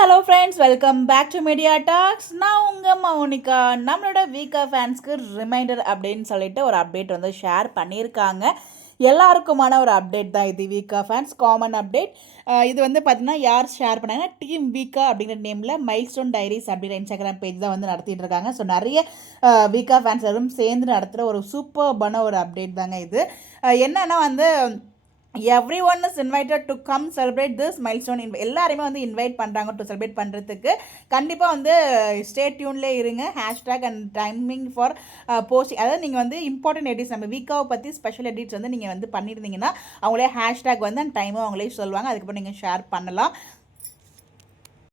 Hello friends, welcome back to Media Talks. நான் உங்கள் மௌனிகா. நம்மளோட வீக்கா ஃபேன்ஸ்க்கு ரிமைண்டர் அப்படின்னு சொல்லிட்டு ஒரு அப்டேட் வந்து ஷேர் பண்ணியிருக்காங்க. எல்லாருக்குமான ஒரு அப்டேட் தான் இது. வீக்கா ஃபேன்ஸ் காமன் அப்டேட். இது வந்து பார்த்தீங்கன்னா யார் ஷேர் பண்ணாங்கன்னா டீம் வீக்கா அப்படிங்கிற நேமில் மைல்ஸ்டோன் டைரிஸ் அப்படிங்கிற இன்ஸ்டாகிராம் பேஜ் தான் வந்து நடத்திட்டு இருக்காங்க. ஸோ நிறைய வீக்கா ஃபேன்ஸ் எல்லாரும் சேர்ந்து நடத்துகிற ஒரு சூப்பர்பான ஒரு அப்டேட் தாங்க இது. என்னன்னா வந்து every one is invited to come celebrate this milestone. எல்லாருமே வந்து இன்வைட் பண்ணுறாங்க டு செலிப்ரேட் பண்ணுறதுக்கு. கண்டிப்பாக வந்து ஸ்டே டியூன்லேயே இருங்க. Hashtag and timing for posting, அதாவது நீங்கள் வந்து இம்பார்ட்டன்ட் எடிட்ஸ் நம்ம வீக்காவை பற்றி ஸ்பெஷல் எடிட்ஸ் வந்து நீங்கள் வந்து பண்ணியிருந்தீங்கன்னா அவங்களே ஹேஷ்டேக் வந்து அந்த டைமும் அவங்களே சொல்லுவாங்க. அதுக்கப்புறம் நீங்கள் ஷேர் பண்ணலாம்.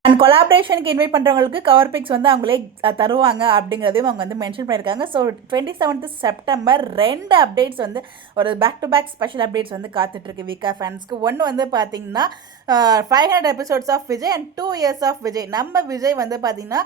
அண்ட் கொலாபரேஷனுக்கு இன்வைட் பண்ணுறவங்களுக்கு கவர் பிக்ஸ் வந்து அவங்களே தருவாங்க அப்படிங்கிறதையும் அவங்க வந்து மென்ஷன் பண்ணியிருக்காங்க. ஸோ 27th செப்டம்பர் 2 அப்டேட்ஸ் வந்து ஒரு back to back special updates வந்து காத்துட்ருக்கு வீக்கா ஃபேன்ஸ்க்கு. ஒன்று வந்து பார்த்தீங்கன்னா 500 episodes of Vijay and 2 years of Vijay. நம்ம விஜய் வந்து பார்த்தீங்கன்னா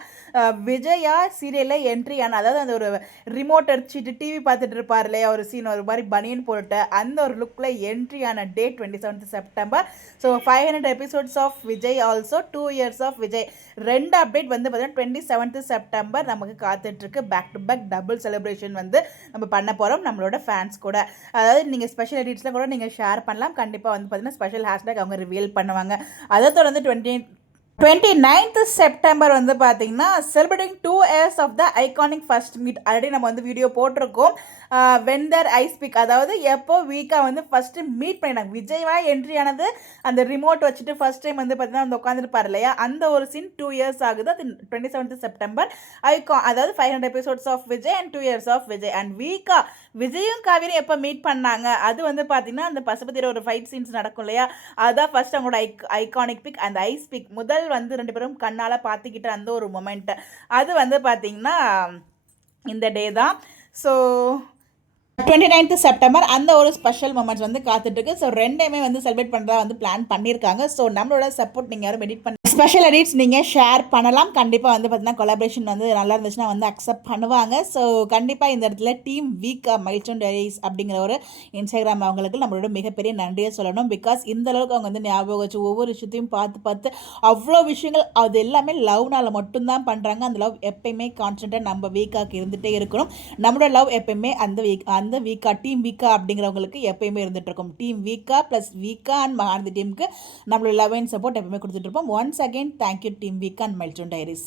விஜயா சீரியலில் என்ட்ரி ஆன, அதாவது அந்த ஒரு ரிமோட் அடிச்சுட்டு டிவி பார்த்துட்டு இருப்பார் இல்லையா, ஒரு சீன் ஒரு மாதிரி பனியன் போட்டு அந்த ஒரு லுக்கில் என்ட்ரி ஆன date 27th September. So 500 episodes of Vijay, also 2 years of Vijay. 2 update வந்து பார்த்தீங்கன்னா 27th செப்டம்பர் நமக்கு காத்துட்ருக்கு. Back to back double celebration வந்து நம்ம பண்ண போகிறோம் நம்மளோட ஃபேன்ஸ் கூட. அதாவது நீங்கள் ஸ்பெஷல் எடிட்ஸ்லாம் கூட நீங்கள் ஷேர் பண்ணலாம். கண்டிப்பாக வந்து பார்த்தீங்கன்னா ஸ்பெஷல் ஹேஷ்டேக் அவங்க ரிவீல் பண்ணுவாங்க. அதை தொடர்ந்து 29th செப்டம்பர் வந்து பார்த்தீங்கன்னா celebrating 2 years of the iconic first meet. Already நம்ம வந்து வீடியோ போட்டிருக்கோம். வெந்தர் ஐ ஸ்பீக், அதாவது எப்போ வீக்காக வந்து ஃபஸ்ட்டு மீட் பண்ணிட்டாங்க. விஜய்வா என்ட்ரி ஆனது அந்த ரிமோட் வச்சுட்டு ஃபஸ்ட் டைம் வந்து பார்த்தீங்கன்னா வந்து உட்காந்துருப்பார் இல்லையா, அந்த ஒரு சீன் 2 years ஆகுது. அது 27th செப்டம்பர். அதாவது 500 episodes of Vijay and 2 years of Vijay. And வீக்கா விஜயும் காவிரியும் எப்போ மீட் பண்ணாங்க, அது வந்து பார்த்தீங்கன்னா அந்த பசுபதியில் ஒரு ஃபைட் சீன்ஸ் நடக்கும் இல்லையா, அதுதான் ஃபர்ஸ்ட் அவங்களோட ஐகானிக் பிக். அந்த ஐ ஸ்பீக் முதல் வந்து 2 பேரும் கண்ணால் பார்த்துக்கிட்ட அந்த ஒரு மொமெண்ட், அது வந்து பார்த்தீங்கன்னா இந்த டே தான். ஸோ 29th செப்டம்பர் அந்த ஒரு ஸ்பெஷல் மொமெண்ட்ஸ் வந்து காத்துட்ருக்கு. ஸோ ரெண்டையுமே வந்து செலிப்ரேட் பண்ணுறதா வந்து பிளான் பண்ணியிருக்காங்க. ஸோ நம்மளோட சப்போர்ட் நீங்கள் யாரும் எடிட் பண்ணி ஸ்பெஷல் எடிட்ஸ் நீங்கள் ஷேர் பண்ணலாம். கண்டிப்பாக வந்து பார்த்தீங்கன்னா கொலாபரேஷன் வந்து நல்லா இருந்துச்சுன்னா வந்து அக்செப்ட் பண்ணுவாங்க. ஸோ கண்டிப்பாக இந்த இடத்துல டீம் வீக்கா மைல்ஸ்டோன் டைரிஸ் அப்படிங்கிற ஒரு இன்ஸ்டாகிராம் அவங்களுக்கு நம்மளோட மிகப்பெரிய நன்றியை சொல்லணும். பிகாஸ் இந்த அளவுக்கு அவங்க வந்து ஞாபகம் வச்சு ஒவ்வொரு விஷயத்தையும் பார்த்து அவ்வளோ விஷயங்கள் அது எல்லாமே லவ்னால் மட்டும்தான் பண்ணுறாங்க. அந்த லவ் எப்பயுமே கான்ஸ்டண்ட்டாக நம்ம வீக்காக்கு இருந்துகிட்டே இருக்கணும். நம்மளோட லவ் எப்பயுமே அந்த வீக்கா டீம் வீக்கா அப்படிங்கிறவங்களுக்கு எப்பயுமே இருந்துகிட்டு இருக்கும். டீம் வீக்கா ப்ளஸ் வீக்கா அண்ட் மகாநதி டீமுக்கு நம்மளோட லவ் அண்ட் சப்போர்ட் எப்பயுமே கொடுத்துட்டு இருப்போம். Once again, thank you Team Vika and Milestone Diaries.